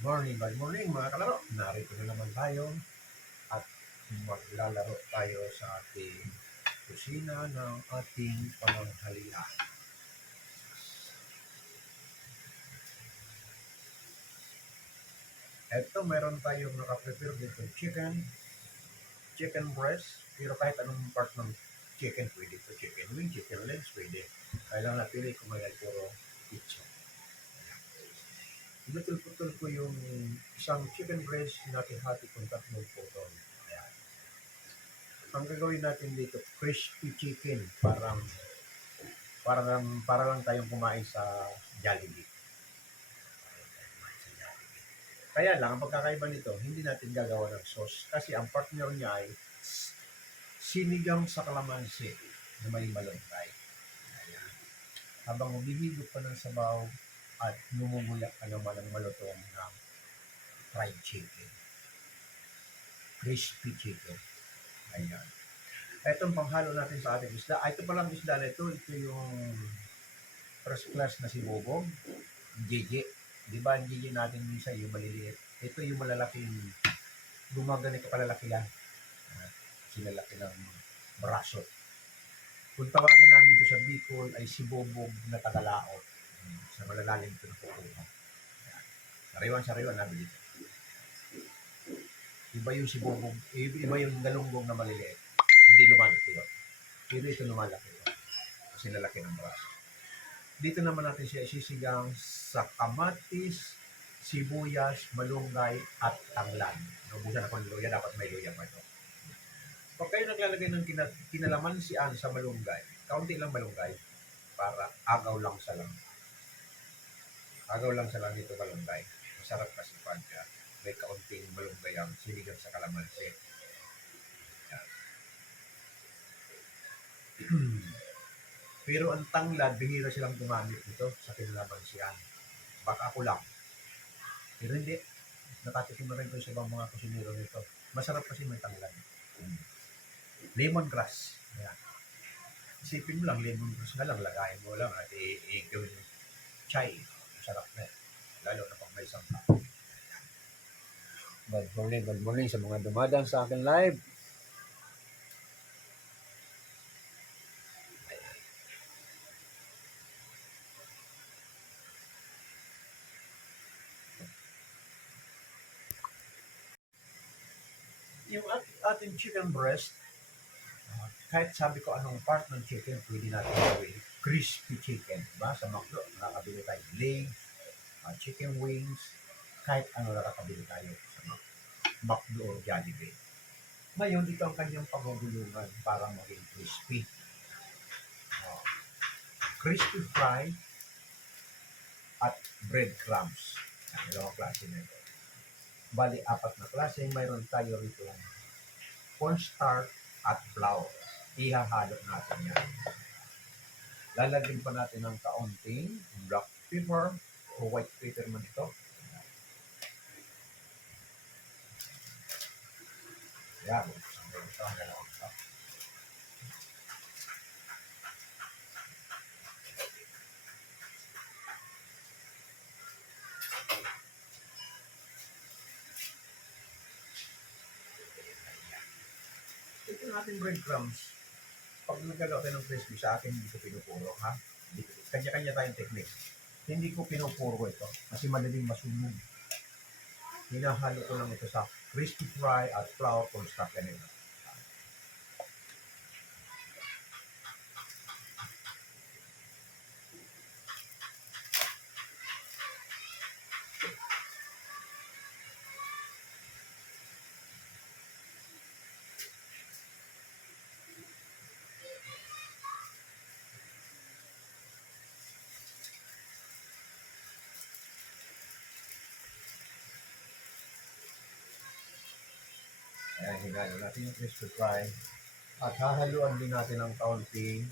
Good morning mga kalaro. Narito na naman tayo at maglalaro tayo sa ating kusina ng ating pananghalian. Ito, meron tayong nakaprepare dito chicken breast, pero kahit anong part ng chicken pwede ito. Chicken wing, chicken legs pwede. Kailangan napili kung may puro pizza. Pinutol-putol ko yung isang chicken breast na hati kong 3 putol. Ayan. Ang gagawin natin dito, crispy chicken. Para lang tayong kumain sa Jollibee. Kaya lang, ang pagkakaiba nito, hindi natin gagawa ng sauce kasi ang partner niya ay sinigang sa kalamansi na may malunggay. Ayan. Habang humihigop pa ng sabaw at lumumuyak ka naman ng malutong ng fried chicken. Crispy chicken. Ayan. Itong panghalo natin sa ating isda. Ito palang isda na ito yung first class na si Bobong. JJ. Di ba ang JJ natin minsan yung maliliit? Ito yung malalaking, gumaganito kalalaki yan. Silalaki ng braso. Kung tawagin namin ito sa Bicol ay si Bobong na Tagalaot. Sa malalalim ito na kukuha. Sariwan-sariwan namin dito. Iba yung si Bobong, iba yung galunggong na maliliit. Hindi lumalaki yun. Pero ito lumalaki yun. Kasi lalaki ng braso. Dito naman natin siya isisigang sa kamatis, sibuyas, malunggay, at tanglad. Naubusan ako ng luya, dapat may luya pa ito. Pag kayo naglalagay ng kinalamansian sa malunggay, kaunti lang malunggay, para agaw lang sa lang. Agaw lang sa lang ito malunggay. Masarap kasi pag may kaunting malunggay ang sinigang sa kalamansi. Pero ang tanglad, bihira silang gumamit nito sa kinalamansian. Baka ako lang. Pero hindi. Nakatikim na rin ko sa ibang mga kusinero nito. Masarap kasi may tanglad. Lemongrass. Ayan. Isipin mo lang, lemongrass na lang. Lagayin mo lang at i-gawin mo chai. Masarap na. Lalo na pag may sangka. Good morning sa mga dumadang sa akin live. Yung ating chicken breast, kahit sabi ko anong part ng chicken, pwede natin gawin crispy chicken. Diba? Sa McDo, nakakabili tayo leg, chicken wings, kahit ano nakakabili tayo sa McDo o Jollibee. Ngayon, ito ang kanyang pagugulungan para maging crispy. Crispy fry at breadcrumbs. Dalawang klase na ito. Bali, 4 na klase. Mayroon tayo rito cornstarch at flour. Ihahalo natin yan. Lalagyan pa natin ng kaunting black pepper o white pepper man ito. Yan. Ito ang dalawang ito. Ito yung ating breadcrumbs. Pag nagagawa tayo ng crispy, sa akin hindi ko pinupuro, ha? Kanya-kanya tayong technique. Hindi ko pinupuro ito kasi madaling masunog. Hinahalo ko lang ito sa crispy fry at flour cornstarch kanina. Ayan, hinalo natin yung crispy fry. At hahaluan din natin ng kaunting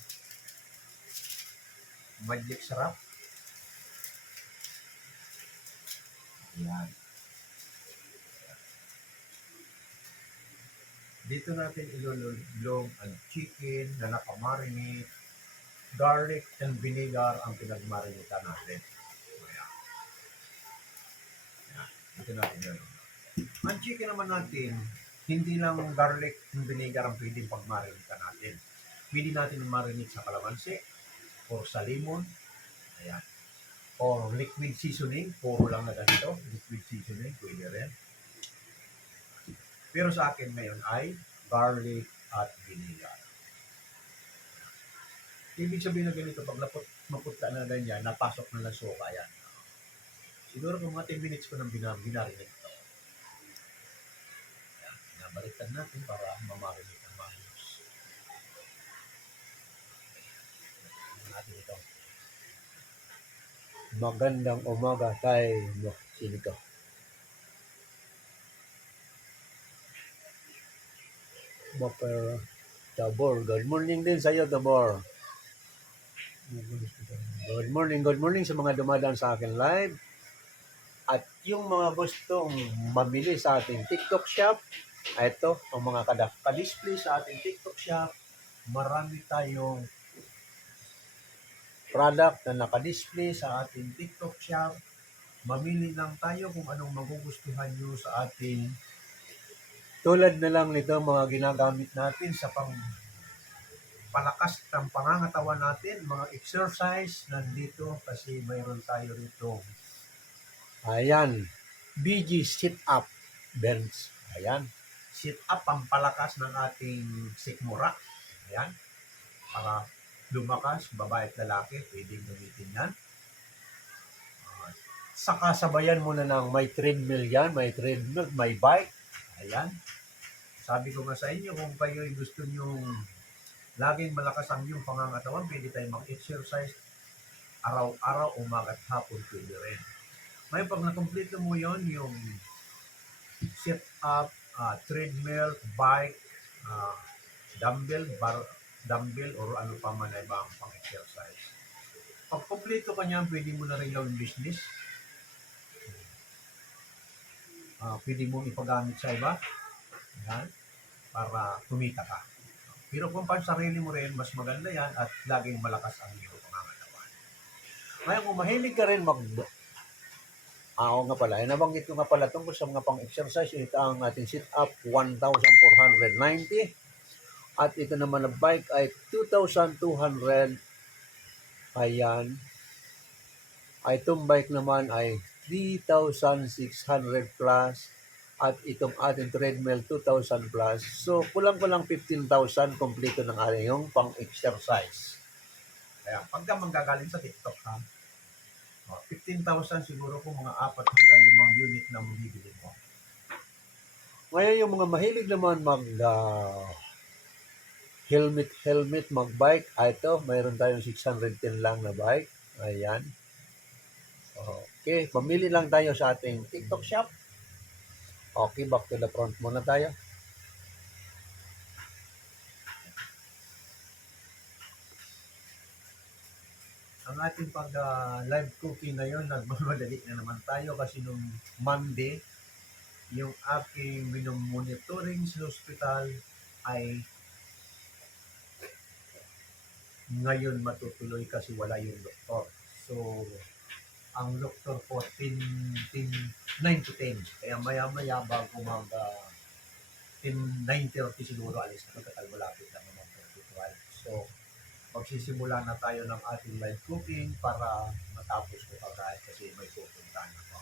magic sarap. Ayan. Dito natin ilulog ang chicken na nakamarinate. Garlic and vinegar ang pinagmarinita natin. Ayan. Ito natin yun. Ang chicken naman natin, hindi lang garlic and vinegar ang pwedeng pag-marinate natin. Pwede natin marinate sa kalamansi or sa lemon. Ayan. Or liquid seasoning. Puro lang na ganito. Liquid seasoning. Pwede rin. Pero sa akin ngayon ay garlic at vinegar. Ibig sabihin na ganito, pag mapunta na ganyan, napasok na lang suka yan. Siguro kung mga 10 minutes ko nang binarinate ito. Ayan, binabaliktad natin para mamarinate ang maayos. Ayan natin ito. Magandang umaga tayo. Sino ito? Bopper Tabor. Good morning din sa iyo, Tabor. Good morning sa mga dumadaan sa akin live. At yung mga gustong mamili sa ating TikTok shop, ito, ang mga ka-display sa ating TikTok shop, marami tayong product na naka-display sa ating TikTok shop. Mamili lang tayo kung anong magugustuhan nyo sa ating tulad na lang nito mga ginagamit natin sa palakas ng pangangatawan natin, mga exercise nandito kasi mayroon tayo rito. Ayan, BG sit-up bench. Ayan, sit-up ang palakas ng ating sikmura. Ayan, para lumakas, babae at lalaki, pwedeng gamitin yan. Saka sabayan mo na ng may treadmill yan, may treadmill, may bike. Ayan, sabi ko nga sa inyo, kung kayo gusto nyong laging malakas ang iyong pangangatawan, pwede tayo mag-exercise araw-araw, umaga at hapon, pwede rin. Ngayon, pag nakompleto mo yon yung sit-up, treadmill, bike, dumbbell, or ano pa man ay bang pang-exercise. Pag kompleto ka niyan, pwede mo na rin gawin business. Pwede mo ipagamit sa iba. Yan, para kumita ka. Pero kung pang sarili mo rin, mas maganda yan at laging malakas ang iyong pangangatawan. Ngayon, kung mahilig ka rin ako nga pala, nabanggit ko nga pala tungkol sa mga pang-exercise, ito ang ating sit-up, 1,490. At ito naman na bike ay 2,200. Ayan. Itong bike naman ay 3,600 plus. At itong ating treadmill, 2,000 plus. So, kulang-kulang 15,000 kompleto ng ating pang-exercise. Kaya, pagka manggagaling sa TikTok, 15,000 siguro kung mga 4 hanggang 5 unit na mabibili mo. Ngayon, yung mga mahilig naman helmet, mag-bike, ito, mayroon tayong 610 lang na bike. Ayan. Okay, pamili lang tayo sa ating TikTok shop. Okay, back to the front muna tayo. Ang ating live cooking ngayon, nagmamadali na naman tayo kasi nung Monday, yung aking minomonitoring sa hospital ay ngayon matutuloy kasi wala yung doktor. So, ang doktor po 9 to 10. Kaya maya-maya bago 9:30 siguro alis na total malapit na naman 12. So, magsisimula na tayo ng ating live cooking para matapos ko kagad kasi may pupuntahan ako.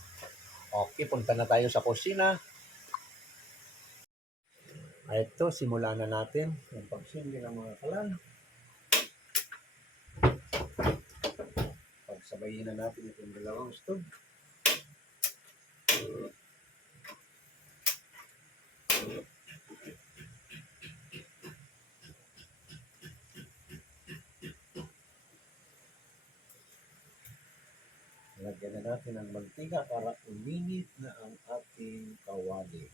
Okay, punta na tayo sa kusina. Ito, simulan na natin ang pagsindi ng mga kalan. Pagsabayin na natin itong dalawang stove. Lagyan na natin ng mantika para uminit na ang ating kawali.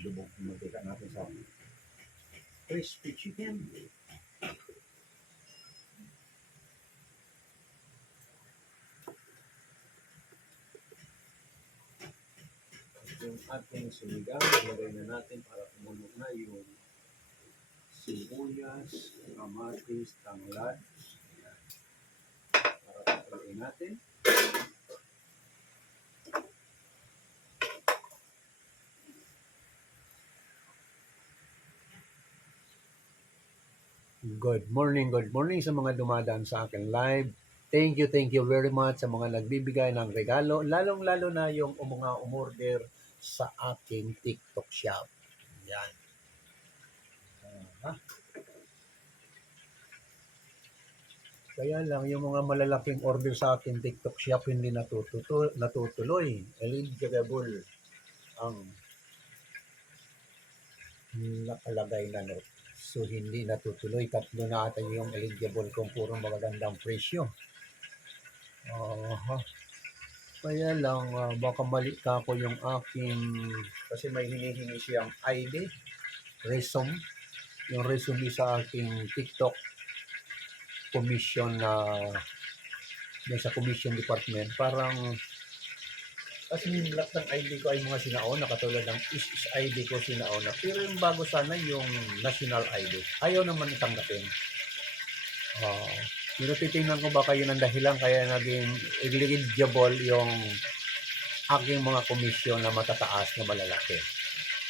Lubog ng mantika natin sa crispy chicken. yung ating sinigang, ilagay na natin para tumunog na yung sibuyas, kamatis, tanglad. Ayan. Para papaluin natin. Good morning sa mga dumadaan sa akin live. Thank you very much sa mga nagbibigay ng regalo, lalong-lalo na yung mga umorder sa aking TikTok shop. Yan. Kaya lang, yung mga malalaking order sa aking TikTok shop hindi natutuloy. Eligible ang nakalagay na note. So, hindi natutuloy. 3 na ata yung eligible kung puro magagandang presyo. Kaya lang, baka mali ka ako yung aking, kasi may hinihingi siyang ID, resume, yung resume sa aking TikTok commission na sa commission department. Parang, kasi yung lahat ng ID ko ay mga sinaona, katulad ng ID ko sinaona. Pero yung bago sana yung national ID, ayaw naman itanggapin. Pero titingnan ko baka yun ang dahilan kaya naging eligible yung aking mga komisyon na matataas na malalaki.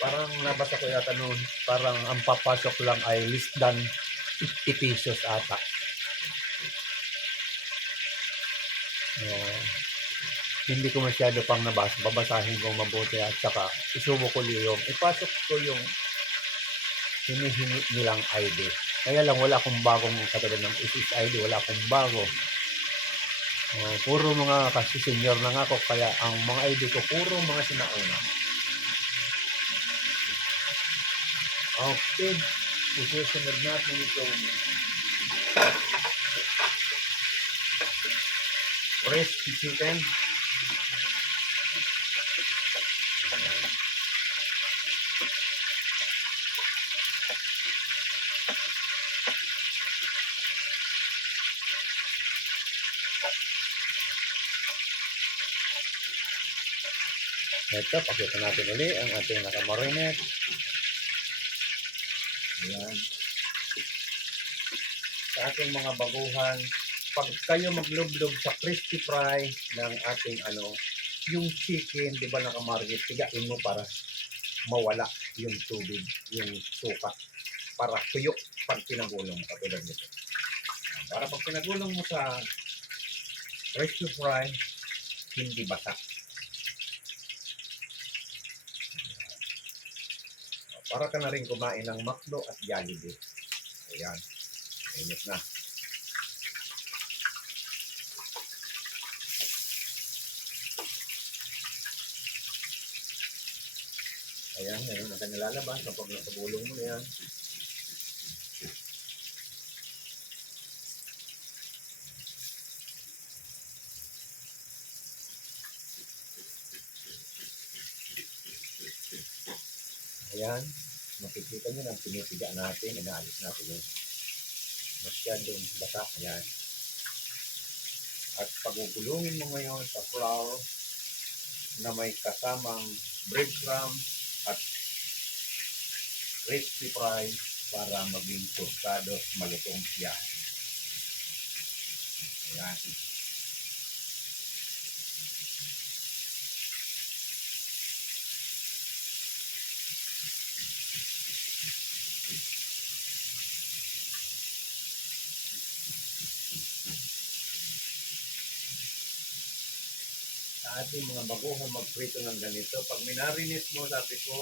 Parang nabasa ko yata noon, parang ang papasok lang ay less than 50 pesos ata. Hindi ko masyado pang nabasa, babasahin ko mabuti at saka isubo ko yung, ipasok ko yung hinihingi nilang ID. Kaya lang wala akong bagong katulad ng ID, wala akong bago. Puro mga kasi senior na nga ako, kaya ang mga ID ko puro mga sinauna. Okay, isusunod natin itong crispy chicken. Ito, pakita natin ulit ang ating nakamarinate. Ayan. Sa ating mga baguhan, pag kayo maglublob sa crispy fry ng ating yung chicken, di ba nakamarinate, tigain mo para mawala yung tubig, yung suka, para tuyo pag pinagulong mo, katulad nito. Para pag pinagulong mo sa crispy fry, hindi basa. Para ka na rin kumain ng McDo at Jollibee. Ayan. Init na. Ayan, ngayon na tayo lalabas kapag nakabulong mo na yan. Ayan, makikita nyo lang pinitiga natin, inaalis natin yung masyadong bata. Ayan. At pagugulungin mo ngayon sa flour na may kasamang breadcrumbs at crispy fry para maging tostado at malutong siya. Ayan. Sa ating mga baguhan magprito ng ganito, pag minarinate mo, sabi ko,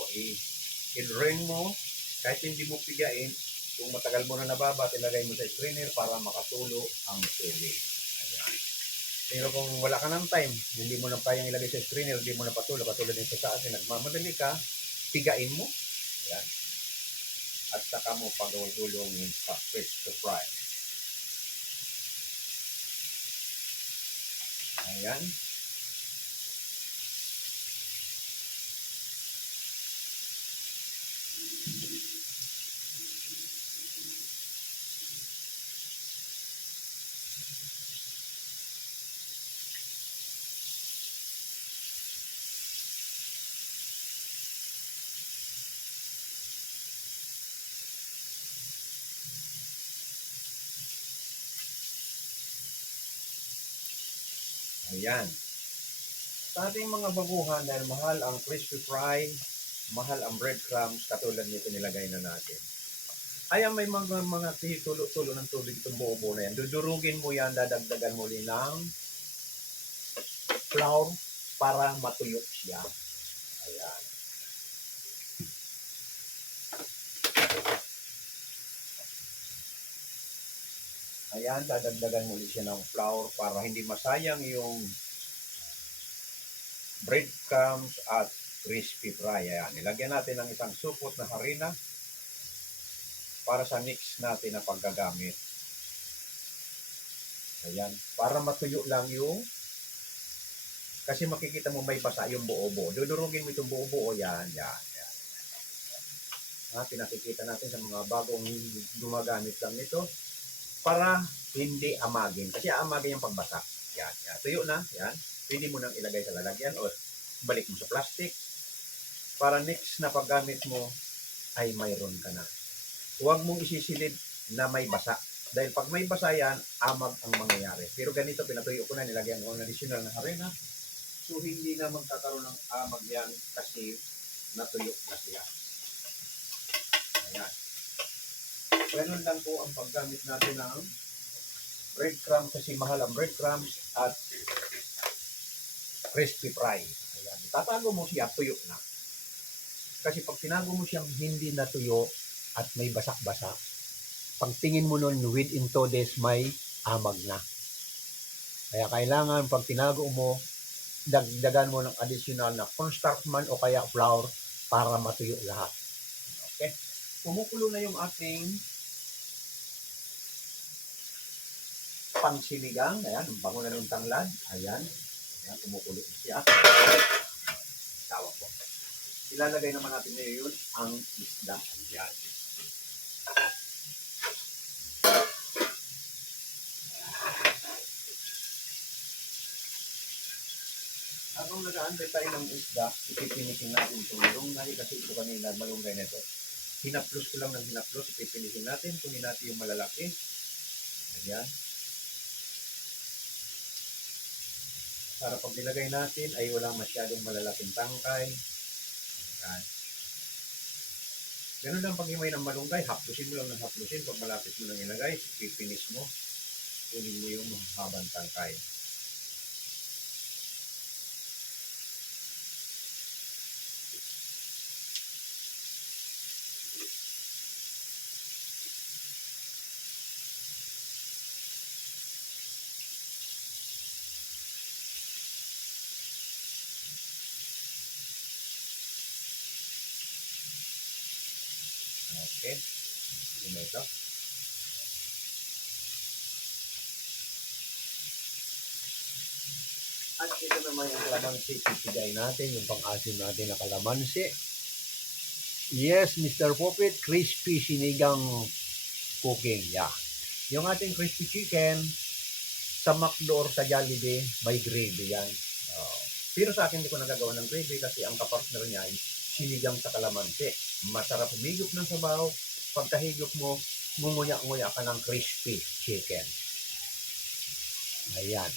i-drain mo, kahit hindi mo pigain, kung matagal mo na nababa, ilagay mo sa strainer para makatulo ang tubig. Ayan. Pero kung wala ka ng time, hindi mo na kayang ilagay sa strainer, hindi mo na patulo, katulad nito sa atin, nagmamadali ka, pigain mo. Ayan. At saka mo pagulong sa fish to fry. Ayan. Ayan. Sa ating mga baguhan, dahil mahal ang crispy fry, mahal ang breadcrumbs, katulad nito nilagay na natin. Ayan, may mga tulo-tulo ng tubig itong buo-buo na yan. Dudurugin mo yan, dadagdagan mo rin ng flour para matuyo siya. Ayan. Ayan, dadagdagan mo ulit siya ng flour para hindi masayang yung breadcrumbs at crispy fry. Ayan, nilagyan natin ng isang supot na harina para sa mix natin na paggagamit. Ayan, para matuyo lang yung, kasi makikita mo may basa yung buo-buo. Dudurugin mo itong buo-buo, yan. Pinakikita natin sa mga bagong gumagamit lang nito para hindi amagin. Kasi amagin yung pagbasa. Yan. Tuyo na, yan. Pwede mo nang ilagay sa lalagyan o balik mo sa plastic para next na paggamit mo ay mayroon ka na. Huwag mong isisilid na may basa. Dahil pag may basa yan, amag ang mangyayari. Pero ganito, pinatuyo ko na, nilagyan ko ng additional na harina. So, hindi na magkakaroon ng amag yan kasi natuyo na siya. Ayan. Ganun lang po ang paggamit natin ng breadcrumbs kasi mahal ang breadcrumbs at crispy fry. Ayan. Tatago mo siya, tuyo na. Kasi pag tinago mo siyang hindi natuyo at may basak-basa, pagtingin mo nun within 2 days may amag na. Kaya kailangan pag tinago mo, dagdagan mo ng additional na cornstarch man o kaya flour para matuyo lahat. Okay? Kumukulo na yung ating pansinigang. Ayan, ang bango na ng tanglad. Ayan. Ayan, kumukulo na siya. Tawag po. Ilalagay naman natin ngayon ang isda. Ayan. Habang nag-aantay tayo ng isda, ipipinitin natin itong malunggay kasi ito kanina malunggay na ito. Hinaplos ko lang ng hinaplos, ipipinitin natin. Kunin natin yung malalaki. Ayan. Para pag nilagay natin ay walang masyadong malalaking tangkay. Ayan. Ganun lang pag-himay ng malunggay, haplusin mo lang ng haplusin. Pag malapit mo lang ilagay, ipipinis mo. Kunin mo yung mahabang tangkay. Okay. Yun na ito. At ito naman yung kalamansi. Pipigay natin yung pang-asim natin na kalamansi. Yes, Mr. Popit, crispy sinigang cooking. Yeah. Yung ating crispy chicken, sa McDo or sa Jollibee, may gravy yan. Pero sa akin, hindi ko nagagawa ng gravy kasi ang kapartner niya ay sinigang sa kalamansi. Masarap humigop ng sabaw. Pagkahigop mo, mumuya-nguya ka ng crispy chicken. Ayan.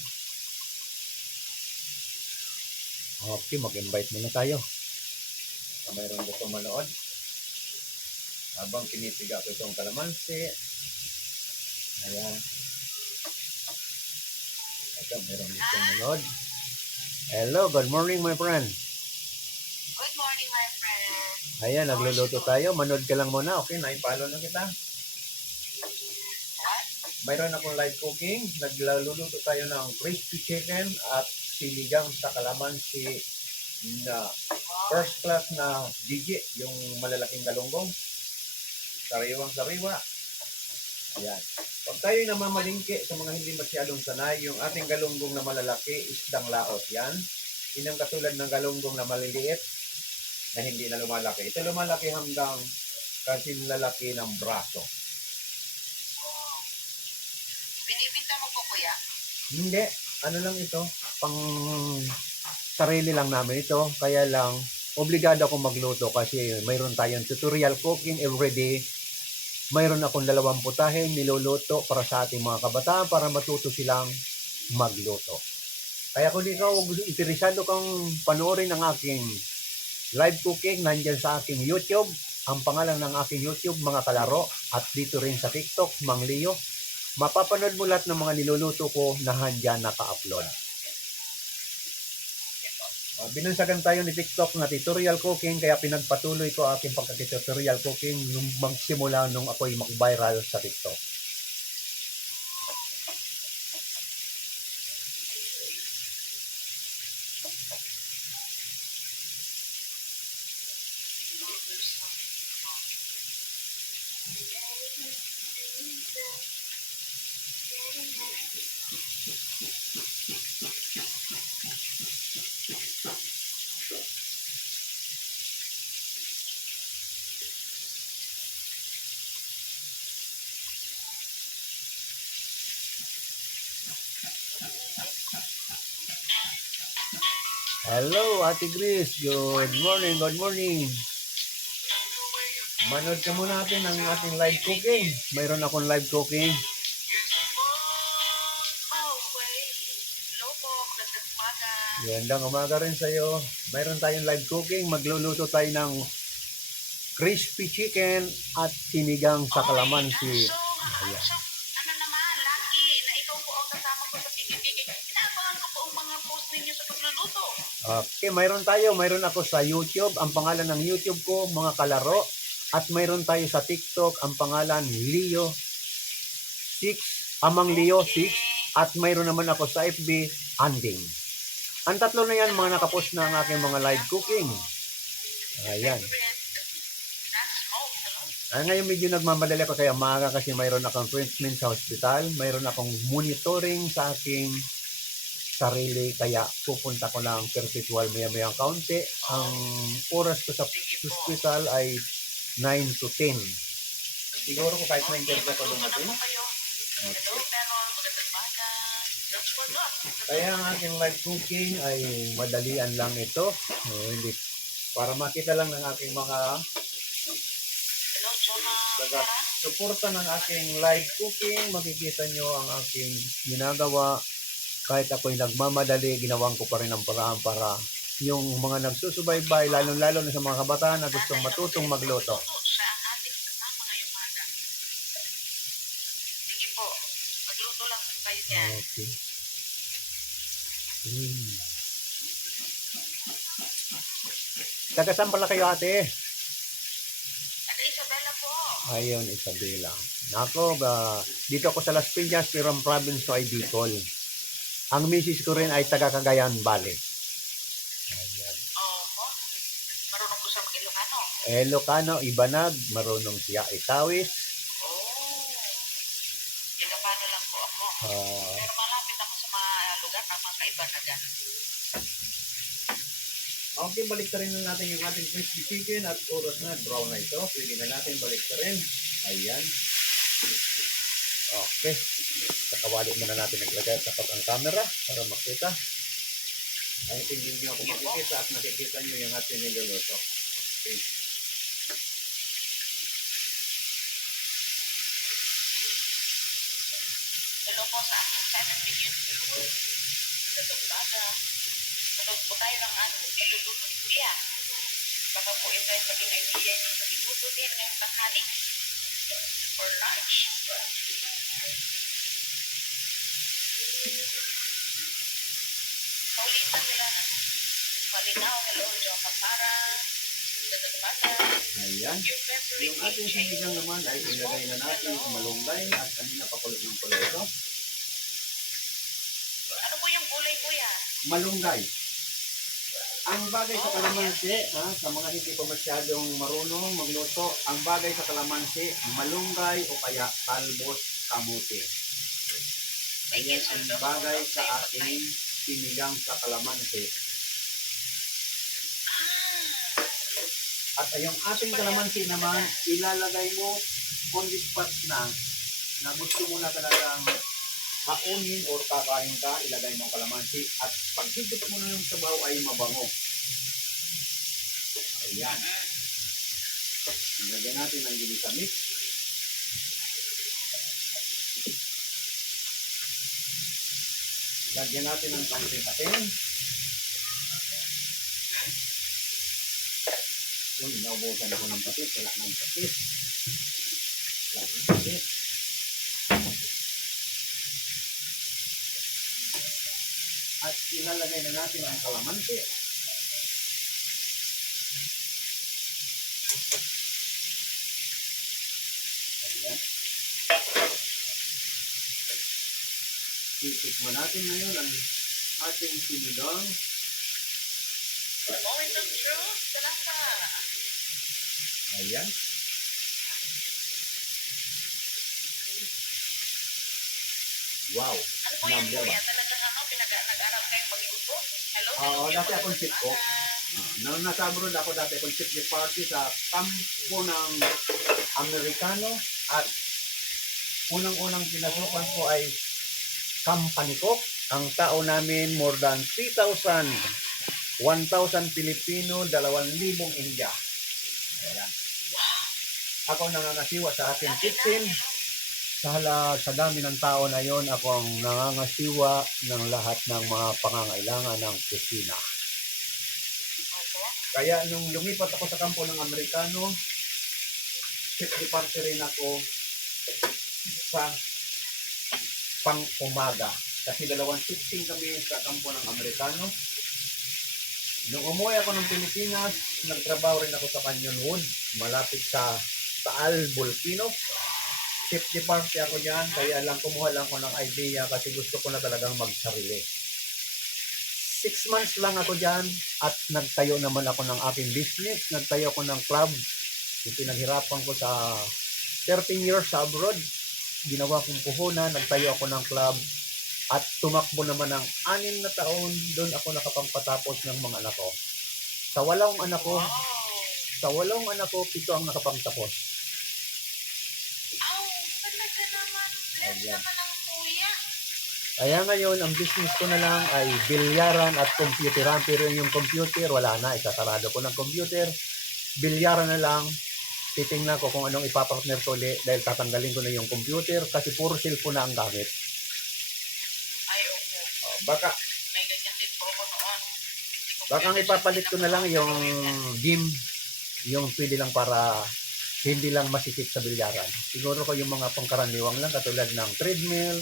Okay, mag-invite muna tayo. Mayroon gusto manood. Habang pinitiga ko itong kalamansi. Ayan. Ito, mayroon gusto manood. Hello, good morning my friend. Good morning, my friend. Ayan, nagluluto tayo. Manood ka lang muna. Okay, naipalo na kita. What? Mayroon akong live cooking. Nagluluto tayo ng crispy chicken at sinigang sa kalamansi na first class na Gigi, yung malalaking galunggong. Sariwang-sariwa. Ayan. Pag tayo namamalingki sa mga hindi masyadong sanay, yung ating galunggong na malalaki, isdang laot yan. Yun ang katulad ng galunggong na maliliit na hindi na lumalaki. Ito lumalaki hanggang kasi lalaki ng braso. Binibinta mo po, kuya? Hindi. Ano lang ito? Pang sarili lang namin ito. Kaya lang, obligado akong magluto kasi mayroon tayong tutorial cooking everyday. Mayroon akong 2 putahe niluluto para sa ating mga kabataan para matuto silang magluto. Kaya kung ikaw interesado kang panoorin ang aking live cooking, nandyan sa aking YouTube. Ang pangalan ng aking YouTube, Mga Kalaro. At dito rin sa TikTok, Mang Leo. Mapapanood mo lahat ng mga niluluto ko na handyan naka-upload. Binansagan tayo ni TikTok na tutorial cooking, kaya pinagpatuloy ko aking pagkakitutorial cooking nung magsimula nung ako'y mag-viral sa TikTok. Hello, Ate Grace. Good morning, good morning. Manood ka muna natin ang ating live cooking. Mayroon akong live cooking. Hello po, magandang umaga. Gandang umaga rin sa'yo. Mayroon tayong live cooking. Magluluto tayo ng crispy chicken at sinigang sa kalamansi. Ayan. Ano naman, lucky na ikaw po ang kasama ko sa piggy-piggy. Inaabangan ko po ang mga post ninyo sa pagluluto. Okay, mayroon ako sa YouTube. Ang pangalan ng YouTube ko, Mga Kalaro. At mayroon tayo sa TikTok, ang pangalan Leo 6, Amang Leo 6. At mayroon naman ako sa FB, Anding. Ang tatlo na yan, mga nakapost na ang aking mga live cooking. Ayan. Ngayon medyo nagmamadali ako kaya maaga kasi mayroon akong appointment sa hospital. Mayroon akong monitoring sa aking sarili kaya pupunta ko ng perpetual maya-mayang kaunti. Ang oras ko sa hospital ay 9 to 10. Siguro ko kahit may interview ko dumating. Hello, Carol, magandang umaga. Just for luck. Kaya ang aking live cooking ay madalian lang ito. Hindi para makita lang ng aking mga Hello, Joma. suporta ng aking live cooking. Makikita nyo ang aking ginagawa. Kahit ako'y nagmamadali, ginawan ko pa rin ang paraan para yung mga nagsusubaybay, lalo-lalo na sa mga kabataan na gustong matutong magluto. Siya ang ating kasama ngayong umaga. Sige po, magluto lang po kayo dyan. Okay. Taga saan pala kayo, ate? Ada Isabela po. Ayun, Isabela. Nako, dito ako sa Las Piñas, pero ang province ko ay Bicol. Ang misis ko rin ay taga Cagayan Valley. Ayan. Oho. Marunong po siya mag-Ilocano. Ilocano, Ibanag, marunong siya itawis. Oh. Ilocano lang po ako. Pero malapit ako sa mga lugar ng mga kaibagan. Okay, balik na rin natin yung ating crispy chicken at oras na brown na ito. Pwede na natin balik na rin. Ayan. Okay. Kakawali muna natin naglagay tapat ang camera para makita. Ay, hindi nyo ako makikita at nakikita nyo yung ating niluluto. Okay. Hello po sa 7 million viewers. Sa umaga. Tulog po tayo ng niluluto ni Kuya. Baka po ito ay maging idea niyo sa iluto din ngayong tanghali. For lunch. Paulitan nila ng malinaw. Hello, Joe Kapara. Sa umaga. Ayan. Yung ating sinigang naman ay ilagay na natin yung malunggay at kanina pakulot ng pulo ito. Ano po yung gulay, Kuya? Malunggay. Ang bagay sa kalamansi, sa mga hindi pa masyadong marunong magluto, ang bagay sa kalamansi, malunggay o kaya talbos kamuti. Ayan ang bagay sa ating sinigang sa kalamansi. At yung ating kalamansi naman, ilalagay mo on the spot na gusto mo na talagang haunin or kakain ka, ilagay mo ang kalamansi at pagkikit mo na yung sabaw ay mabango. Ayan. Ilagay natin ang ginisa mix. Lagyan natin ng kaunting asin. Uy, naubusan ako ng patis. Wala ng patis. Wala ng patis. At ilalagay na natin ang kalamansi. Ayan. Titikman natin ngayon ang ating sinigang. Moment of truth, talaga. Ayan. Wow. Ano po yan Number kuya? one. Talagang nag-aral kayong magluto? Hello? Oo, Hello, dati kuya. akong chef ko. Nung nasa abroad ako dati akong chef de party sa kampo ng Amerikano at unang-unang pinasukan ko ay company cook. Ang tao namin more than 3,000, 1,000 Pilipino, 2,000 India. Ayan. Ako nangangasiwa sa aking kitchen. Sa dami ng tao na yon, ako ang nangangasiwa ng lahat ng mga pangangailangan ng kusina. Kaya nung lumipat ako sa kampo ng Amerikano, chef de party rin ako sa pang-umaga. Kasi 2 shifting kami sa kampo ng Amerikano. Nung umuwi ako ng Pilipinas, nagtrabaho rin ako sa Canyon Wood, malapit sa Taal, Volcano. Chef de party ako dyan, kaya lang kumuha lang ko ng idea kasi gusto ko na talagang magsarili. 6 months lang ako dyan at nagtayo naman ako ng aking business. Nagtayo ako ng club. Yung pinaghirapan ko sa 13 years sa abroad, ginawa kong puhunan, nagtayo ako ng club at tumakbo naman ng 6 na taon. Doon ako nakapagpatapos ng mga anak ko. Sa 8 anak ko, Wow. sa 8 anak ko, 7 ang nakapagtapos. Aw, talaga naman. Bless Ayan. naman ang kuya. Kaya ngayon, ang business ko na lang ay bilyaran at computeran. Pero yung computer, wala na. Isasarado ko ng computer. Bilyaran na lang. Titingnan ko kung anong ipapartner ko ulit dahil tatanggalin ko na yung computer kasi puro cellphone na ang gamit. Ay, opo. Baka May ganyan din po ako noon. Baka ang ipapalit ko na lang yung game, yung pwede lang para hindi lang masikip sa bilyaran. Siguro ko yung mga pangkaraniwang lang katulad ng treadmill,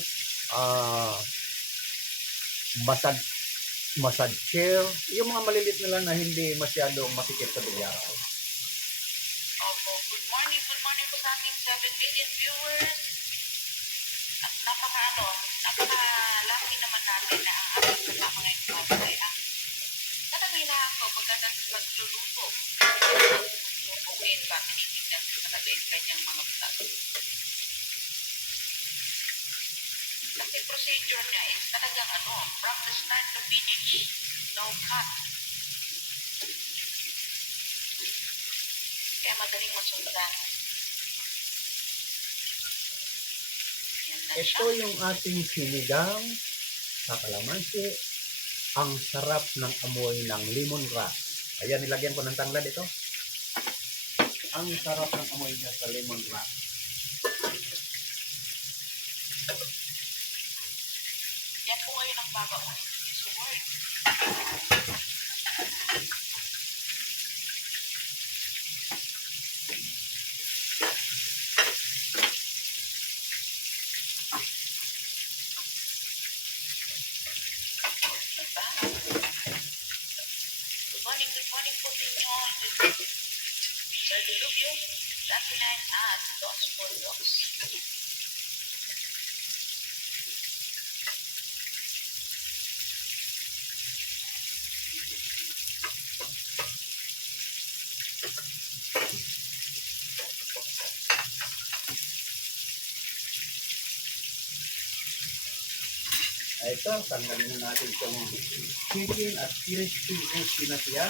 massage chair, yung mga malilit na lang na hindi masyadong masikip sa bilyaran. Opo. Good morning po sa ating 7 million viewers. At napaka-lucky naman natin na ang ating kasama ngayon ay ang katamina ako pagkatang magluluto. Lutuin ba? Tinitignan ko talaga yung kanyang mga vlog. Kasi procedure niya is talagang from the start to finish, no cut. Kaya madaling masundan. Yan na siya. Ito yung ating sinigang sa kalamansi. Ang sarap ng amoy ng lemongrass. Ayan, nilagyan ko ng tanglad ito. Ang sarap ng amoy niya sa lemongrass. Yan po ngayon ang babaunin sa word. Diba? Good morning po sa inyo. Sir Diluvio, Jacqueline at Dos for Dos. Ito, tanggalin na natin itong chicken at crispy na siya.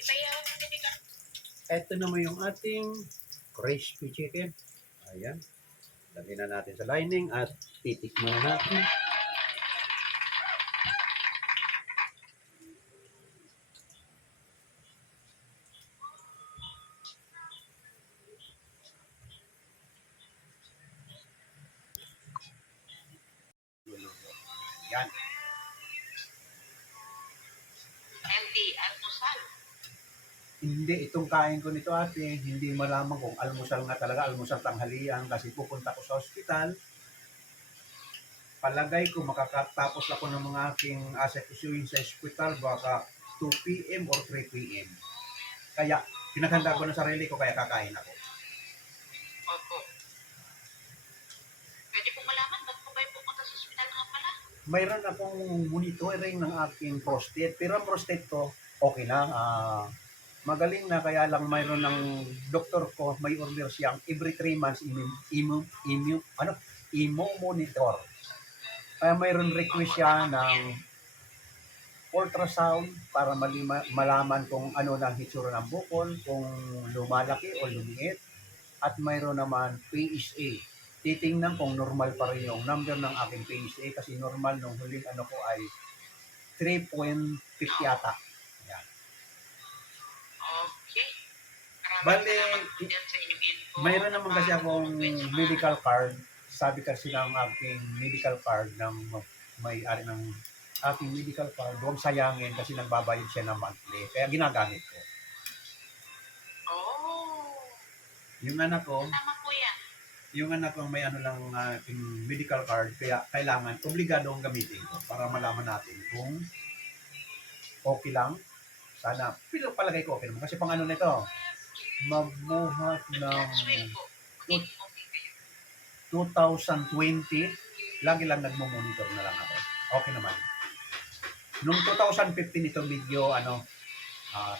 Iba yun. Ito naman yung ating crispy chicken. Ayan. Lagyan na natin sa lining at titikman na natin. Yan. Healthy almusal. Hindi, itong kain ko nito ate, hindi malaman kung almusal nga talaga, almusal tanghalian kasi pupunta ko sa ospital. Palagay ko makakatapos ako ng mga aking asikasuhin sa ospital baka 2 p.m. or 3 p.m. Kaya pinaghanda ko ng sarili ko kaya kakain ako. Opo. Pwede pong malaman, ba't po kayo pupunta sa ospital nga pala? Mayroon akong monitoring ng aking prostate, pero ang prostate ko okay na. Magaling na kaya lang mayroon ng doktor ko, may order siyang every 3 months imo monitor. Kaya mayroon request siya ng ultrasound para malaman kung ano na ang hitsura ng bukol, kung lumalaki o lumiit. At mayroon naman PSA. Titingnan kung normal pa rin yung number ng aking PSA kasi normal nung huling ano ko ay 3.50 yata. Yan. Okay. Bale, Salamat po dyan sa inyong info. Mayroon naman kasi akong medical card. Sabi kasi ng aking medical card ng may-ari ng aking medical card, huwag sayangin kasi nagbabayad siya ng monthly. Kaya ginagamit ko. Oh. Yung anak ko, Tama po yan. yung anak ko may ano lang aking medical card, kaya kailangan, obligado ang gamitin ko para malaman natin kung okay lang. Sana, pero palagay ko okay naman. Kasi pang ano nito, magbuhat ng Swell po. Magiging okay kayo. 2020, lagi lang nagmo-monitor na lang ako. Okay naman. Nung 2015 itong video,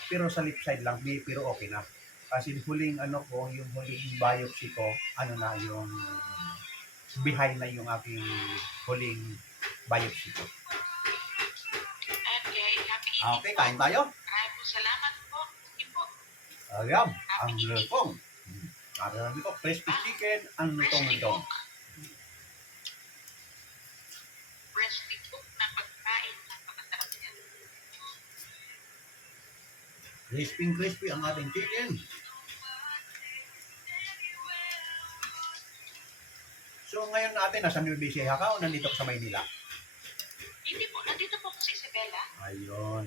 pero sa lip side lang, pero okay na. Kasi huling yung huling biopsy ko, yung behind na yung aking huling biopsy ko. Okay, happy eating Okay, po. kain tayo. Maraming po salamat po. Sige po. Ayan, ang lutong. Ayan dito, crispy chicken, ang Freshly lutong-lutong. cooked. Freshly cooked na pagkain. Napakasarap yan. Crispy ang ating chicken. So ngayon natin, nasa New Ecija ka o nandito ka sa Maynila? Hindi po, nandito po si Isabella. Ayun.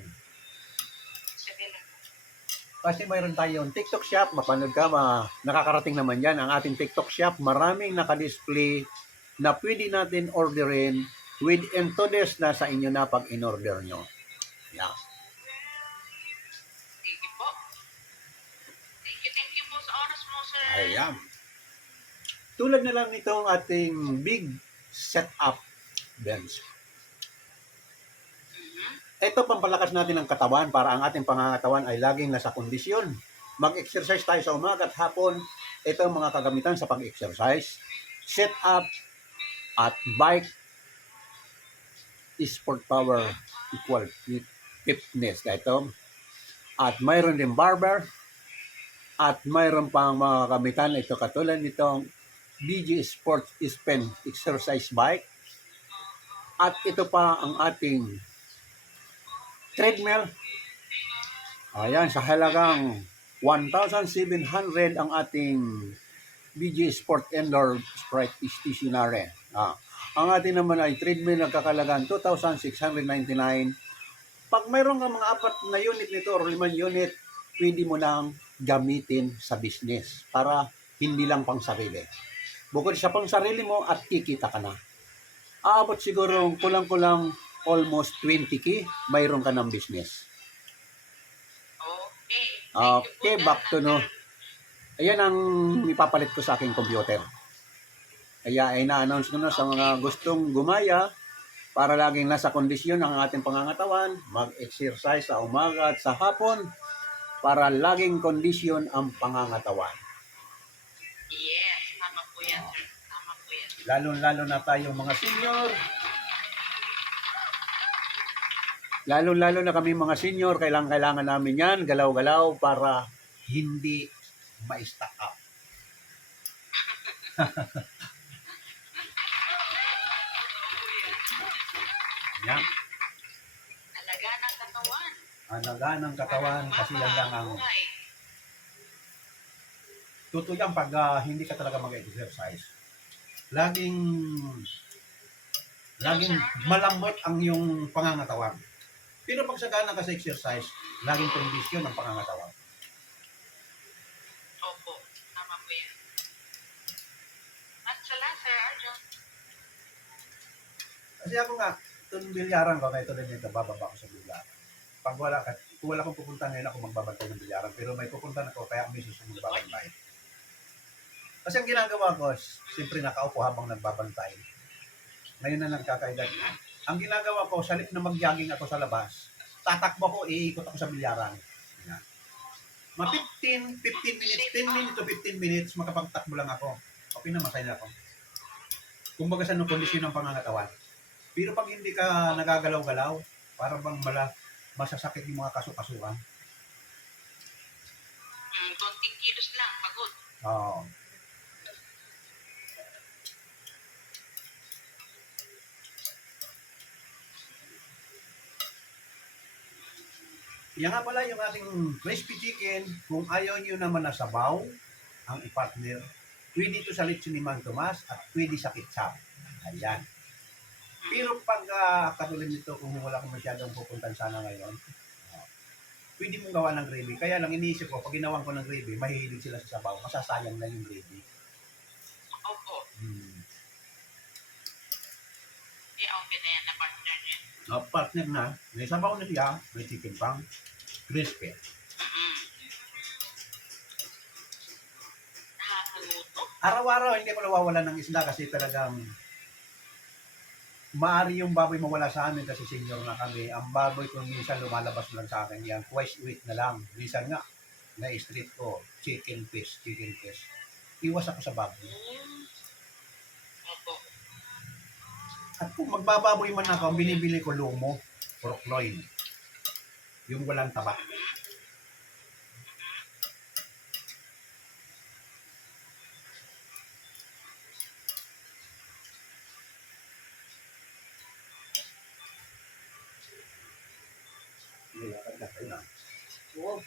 Isabella po. Kasi mayroon tayong TikTok shop, mapanood ka, nakakarating naman yan. Ang ating TikTok shop, maraming nakadisplay na pwede natin orderin within 2 days na sa inyo na pag in-order nyo. Yeah. Sige po. Thank you po sa oras mo, sir. Ayan. Tulad na lang nitong ating big setup bench. Ito, pampalakas natin ang katawan para ang ating pangangatawan ay laging nasa kondisyon. Mag-exercise tayo sa umaga at hapon. Ito ang mga kagamitan sa pag-exercise. Sit up at bike sport power equal fitness. Ito. At mayroon din barber. At mayroon pang mga kagamitan. Ito katulad nitong BG Sport Spin Exercise Bike. At ito pa ang ating treadmill. Ayan, sa halagang 1,700 ang ating BG Sport Indoor Sprite Stationary. Ang ating naman ay treadmill nagkakalagang 2,699. Pag mayroon ka mga 4 na unit nito or 5 unit, pwede mo nang gamitin sa business para hindi lang pang sarili. Bukod sa pang sarili mo at kikita ka na. Aabot siguro kulang-kulang almost 20K, mayroon ka ng business. Okay. Okay, back to no. Ayan ang ipapalit ko sa aking computer. Kaya ina-announce ko na sa mga gustong gumaya para laging nasa kondisyon ang ating pangangatawan, mag-exercise sa umaga at sa hapon para laging kondisyon ang pangangatawan. Yes, tama po yan, sir. Tama po yan. Lalo-lalo na tayong mga senior. Lalo-lalo na kami mga senior, kailangan namin yan, galaw-galaw para hindi ma-stack up. Yan. Alaga ng katawan. Alaga ng katawan kasi yan lang ang Buhay. totoo yan pag hindi ka talaga mag-exercise. Laging malambot ang iyong pangangatawan. Pero pag sagana ka sa exercise, laging kondisyon ang pangangatawan. Opo. Tama po yan. At sala, Sir Arjon. Kasi ako nga, itong bilyaran ko, kahit tulad nito, bababa ko sa bilyaran. Pag kung wala akong pupunta ngayon, ako magbabantay ng bilyaran. Pero may pupunta ako, kaya ang misis yung magbabantay. Kasi ang ginagawa ko, siyempre nakaupo habang nagbabantay. Ngayon na nagkakaedad. Ang ginagawa ko, sa halip na mag-jogging ako sa labas, tatakbo ko, iikot ako sa bilyaran. Yan. Mga 15 minutes, 10 minutes to 15 minutes, makapagtakbo lang ako. Okay na, masaya ako. Kumbaga sa kondisyon ng pangangatawan. Pero pag hindi ka nagagalaw-galaw, parang bang masasakit yung mga kaso-kasuhan. Konting kilos lang, pagod. Oo. Yan nga pala yung ating crispy chicken. Kung ayaw nyo naman na sabaw, ang i-partner, pwede ito sa lechon ni Mang Tomas at pwede sa ketchup. Ayan. Pero pag katulad nito, kung wala kang masyadong pupuntan sana ngayon, pwede mong gawa ng gravy. Kaya lang iniisip ko, pag ginawan ko ng gravy, mahihilig sila sa sabaw. Masasayang na yung gravy. Opo. Hmm. Okay na yan na partner niya. Partner na, may sabaw na siya, may chicken pang, crispy. Nakakuluto. Araw-araw, hindi ko nawawala ng isda kasi talagang maari yung baboy mawala sa amin kasi senior na kami. Ang baboy kung minsan lumalabas lang sa akin yan, twice a week na lang. Minsan nga, na-street ko, chicken fish. Iwas ako sa baboy. Opo. At kung magbababoy man ako, ang binibili ko lumo, pork loin. Yung walang taba. Ilakad na kayo na. Oo.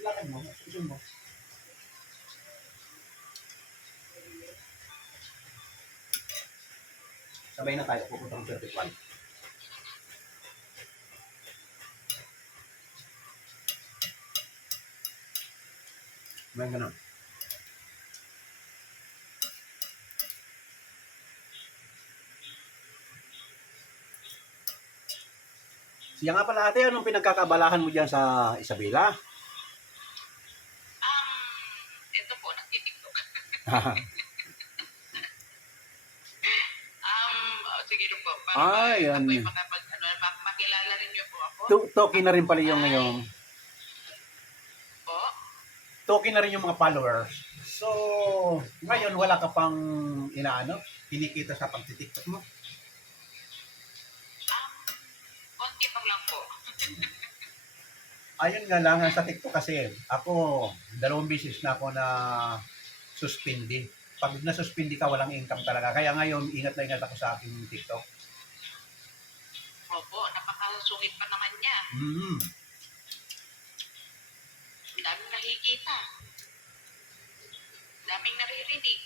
Ilakad mo. Susun mo. Sabay na tayo. Pupunta ng 31. May ganun. Siya nga pala ate, anong pinagkakabalahan mo dyan sa Isabela? Ito po, nagtitiktok. Sige po. Ay, yan. Ako'y makilala rin niyo po ako. Toki na rin pala yung ngayon. Po. Toki na rin yung mga followers. So, ngayon wala ka pang kinikita sa pagtitiktok mo? Konti pa lang po. Ayun nga lang, sa TikTok kasi, ako, 2 beses na ako na suspindi. Pag na-suspindi ka, walang income talaga. Kaya ngayon, ingat na ingat ako sa aking TikTok. Opo, napakasungit pa naman niya. Daming nakikita. Daming naririnig.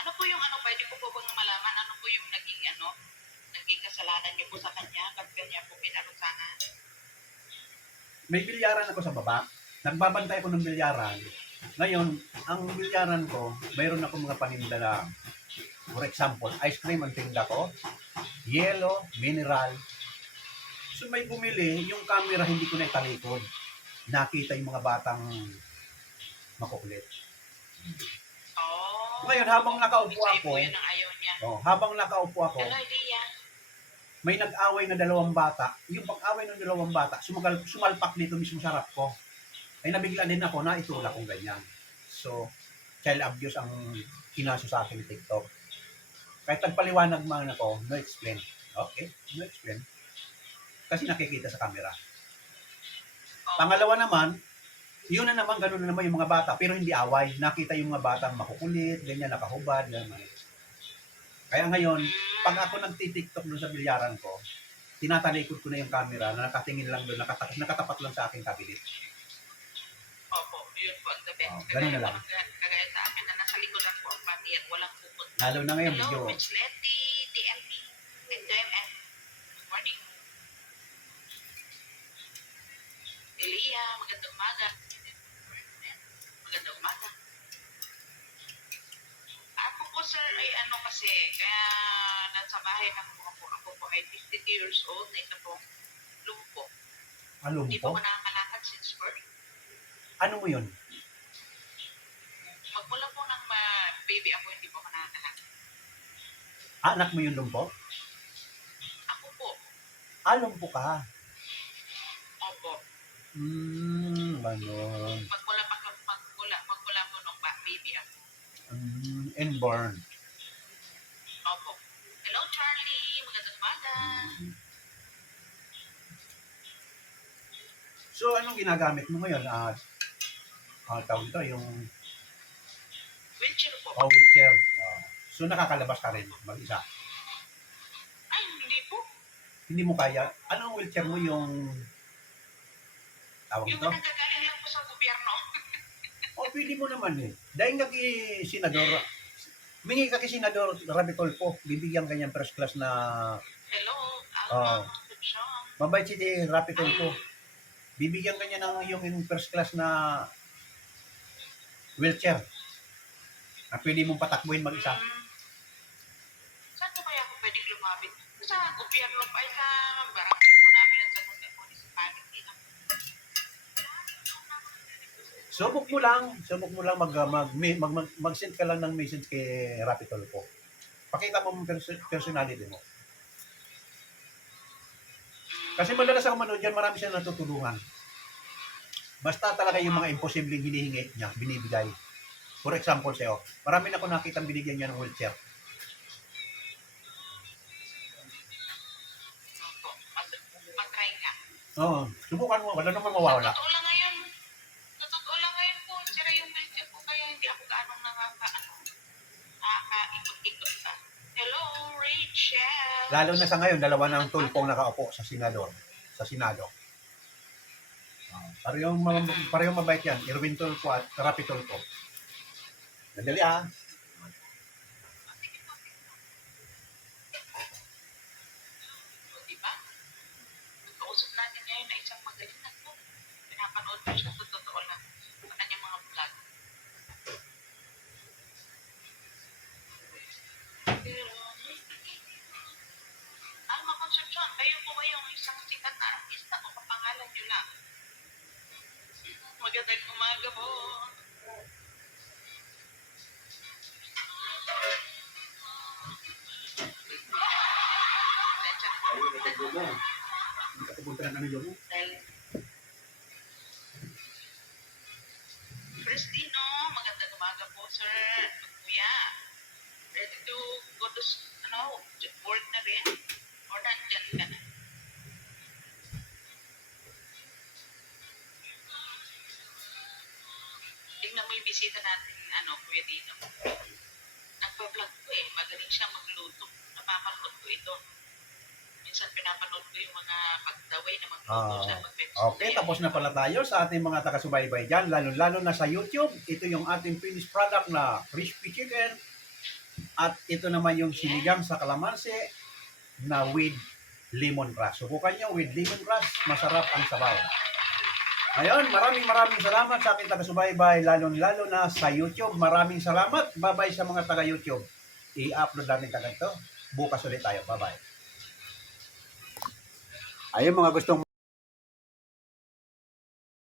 Ano po yung pwede po bang malaman, ano po yung naging kasalanan niyo po sa kanya, ba't kanya po pinarusahan? May bilyaran ako sa baba. Nagbabantay ako ng bilyaran. Ngayon, ang bilyaran ko, mayroon ako mga paninda na, for example, ice cream ang tinda ko, yellow, mineral. So may bumili, yung camera hindi ko na italikod. Nakita yung mga batang makukulit. Oh. Ngayon, habang nakaupo Sa'yo ako, po yun ang ayaw niya. habang nakaupo ako, Hello, Lia. may nag-away na 2 bata. Yung pag-away ng 2 bata, sumalpak dito mismo sa harap ko. Ay nabigla din ako na itula kong ganyan. So, child abuse ang kinaso sa akin ni TikTok. Kahit nagpaliwanag man ako, no explain. Okay, no explain. Kasi nakikita sa camera. Oh, Pangalawa naman, yun na naman, ganun na naman yung mga bata, pero hindi away. Nakita yung mga bata makukulit, ganyan, nakahubad, ganyan. Kaya ngayon, pag ako nagtitiktok doon sa bilyaran ko, tinatalikod ko na yung camera na nakatingin lang doon, nakatapat lang sa aking kabinet. opo, yun po ang gabi. ganun na lang. Kagaya sa akin na nasa likodan po ang pati at walang pupunta. Lalo na ngayon, Hello, video. Mitch Letty, TMP, and JMF. Good morning. Elia, magandang umaga. Magandang umaga. Ako po sir ay ano kasi, kaya nasa bahay na po ako po ay 50 years old, na ito po, lumpo. Alum Hindi po? po ako nakakalakad since birth. Ano mo yun? Magmula po ng baby ako, hindi po ako nakakalakad. Anak mo yung lumpo? Ako po, Lumpo ka. opo. Ganon. Magmula po nung baby ako. Inborn. Opo. Hello Charlie, magandang umaga. So, anong ginagamit mo ngayon? Tawag ito, yung Wheelchair po. wheelchair. So, nakakalabas ka rin mag-isa. Ay, hindi po. Hindi mo kaya. Anong wheelchair mo yung tawag Yung ito? nagagaling lang po sa gobyerno. Pili mo naman eh. Dahil nga kay Senador, mingi ka kay Senador Rabi Tulfo, bibigyan kanyang first class na Hello, Oh. Sean. mabait si Rabi Tulfo. Bibigyan kanya ng yung first class na wheelchair na pwede mong patakbuhin mag-isa. Saan po kaya ako pwedeng lumapit? Sa gobyerno pa, ay sa barangay po namin at sa municipality. Subok mo lang mag-send ka lang ng message kay Rapi Tulfo. Pakita mo yung personality mo. Kasi madalas ako manood dyan, marami siyang natutulungan. Basta talaga yung mga imposibleng hinihingi niya, binibigay. For example sa'yo, marami na ako nakitang binigyan niya ng wheelchair. Opo, mag-try nga. Oo, subukan mo, wala naman mawawala. Totoo lang ngayon po, sira yung wheelchair ko, kaya hindi ako gaanong nakakaikot-ikot pa. Hello, Rachel! Lalo na sa ngayon, dalawa na ang tulpong nakaupo sa Senado. Parehong mabait yan, Irwin Tulfo at Rapi Tulfo. Nadali O, diba? Nagkausap natin ngayon na isang magaling na po. Pinapanood ko siya sa totoo lang. Sa kanyang mga vlog. Alma Concepcion, kayo po ba yung isang sikat na artista o kapangalan nyo lang? Magandang umaga po. Hindi ka pupunta na yun. Cristino, magandang umaga po, sir. Kuya, ready to go to work na rin? Or nandyan ka na? Tingnan mo yung bisita natin, Kuya Dino. Nagpa-vlog ko magaling siya magluto. Napapanood ko ito. Minsan pinapanood ko yung mga pagdaway na magluto siya. Okay, tapos na pala tayo sa ating mga taga-subaybay dyan, lalo na sa YouTube. Ito yung ating finished product na crispy chicken. At ito naman yung sinigang sa kalamansi na with lemongrass. Subukan nyo with lemongrass, masarap ang sabaw. Ayun, maraming salamat sa ating taga-subaybay, lalo na sa YouTube. Maraming salamat. Bye-bye sa mga taga-YouTube. I-upload natin ito. Bukas ulit tayo. Bye-bye. Ayun mga gustong